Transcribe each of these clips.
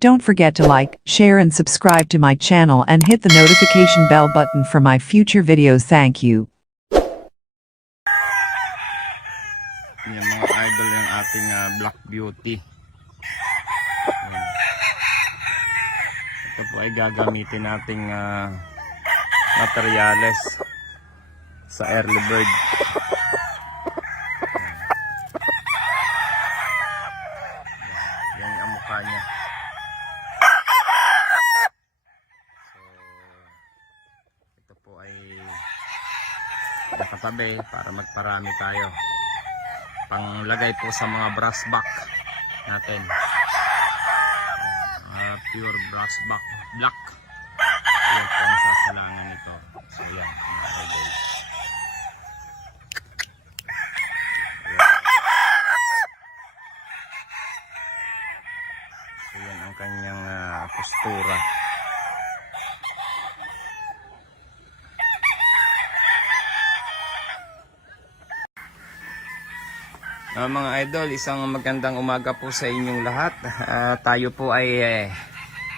Don't forget to like, share and subscribe to my channel and hit the notification bell button for my future videos. Thank you. Yan mga idol yung ating Black Beauty. Yan. Ito po ay gagamitin nating materyales sa early bird. Yan ang mukha niya. So, ito po ay nakatabi para magparami tayo. Panglagay po sa mga brass back natin. Pure brass back black. Yan po ang sasalangan nito. So yan, mga idol. So yan ang kanyang postura. Mga idol, isang magandang umaga po sa inyong lahat. Tayo po ay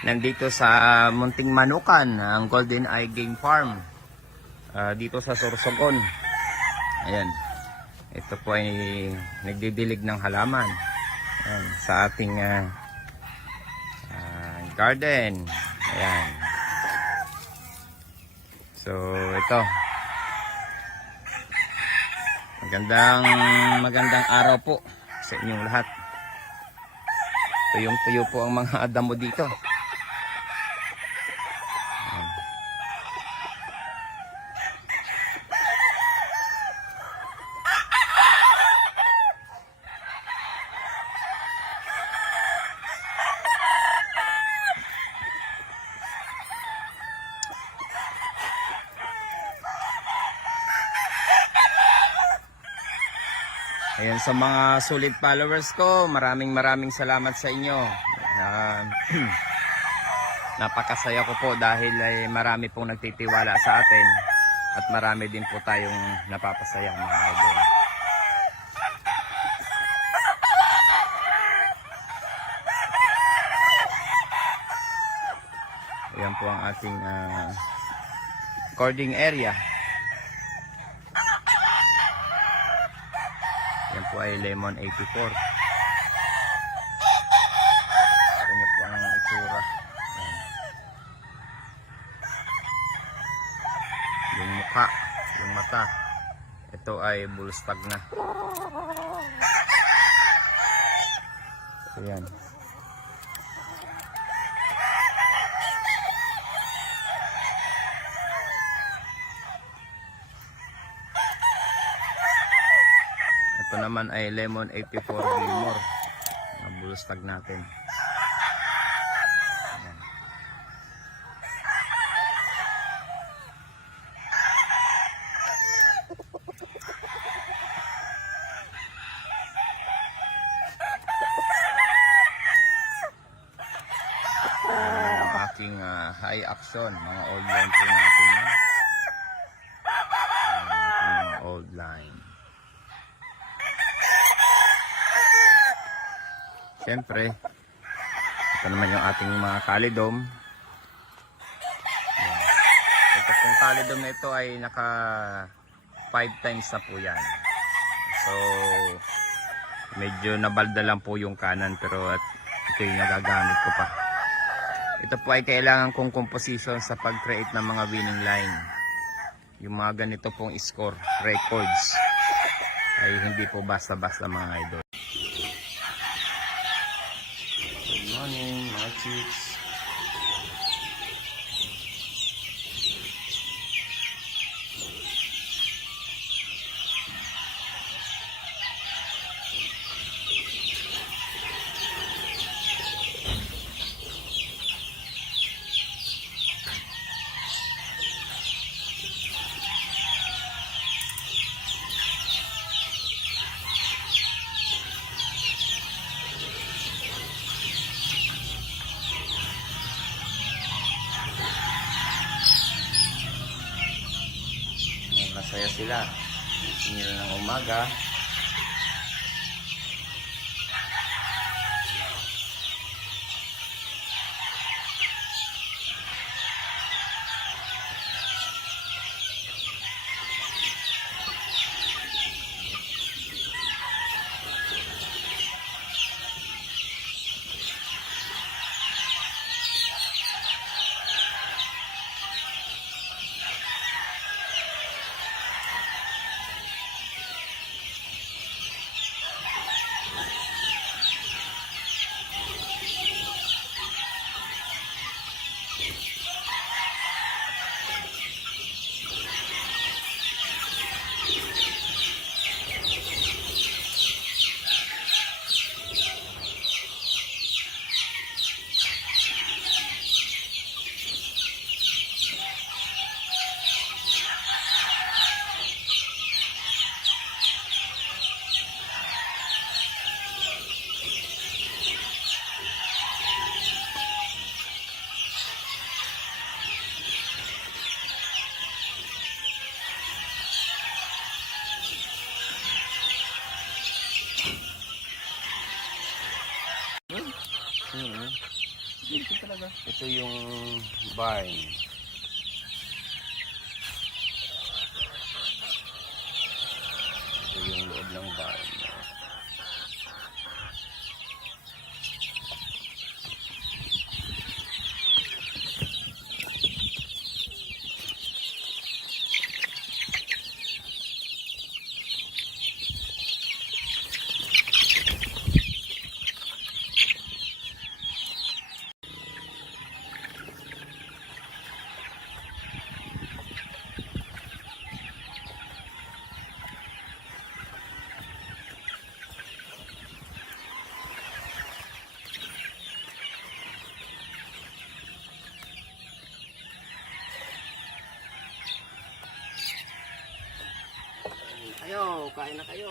nandito sa Munting Manukan, ang Golden Eye Game Farm, dito sa Sorsogon. Ayan, ito po ay nagdidilig ng halaman. Ayan, sa ating garden. Ayan. So ito, magandang araw po sa inyong lahat. Tuyong-tuyo po ang mga damo dito. Ayan, sa mga solid followers ko, maraming salamat sa inyo. Napakasaya ko po dahil ay marami pong nagtitiwala sa atin at marami din po tayong napapasaya, mga idol. Ayan po ang ating recording area. Yan po ay Lemon 84. Ito nyo po ang itsura. Ayan. Yung mukha, yung mata. Ito ay bullstag na. Ayan. Ito naman ay Lemon 84 Gilmore. Ang bulstag natin. Ayan. Ayan ang aking high action. Mga old line po natin. Mga old line. Siyempre, ito naman yung ating mga kalidom. Ito pong kalidom na ito ay naka 5 times na po yan. So, medyo nabalda lang po yung kanan, pero at ito yung nagagamit ko pa. Ito po ay kailangan kong composition sa pag-create ng mga winning line. Yung mga ganito pong score, records, ay hindi po basta-basta, mga idol. Morning, mga chicks. Masaya sila. Gising nila ng umaga. Ito talaga. Ito yung barn. Ito yung loob ng barn. Kain na kayo.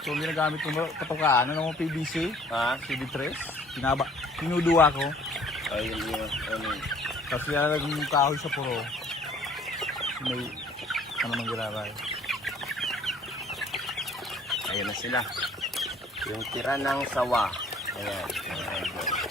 So, ginagamit ko patukaan. Ano mo PVC? Ha? CD3. Pinuduwa ko. Ayun yun. Tapos nilalagay yung kahoy sa puro. May ano mang ginagay. Ayun na sila. Yung tira ng sawa. Ayan. Ayan.